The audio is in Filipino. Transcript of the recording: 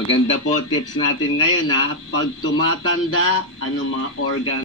Maganda po tips natin ngayon ha. Pag tumatanda, anong mga organ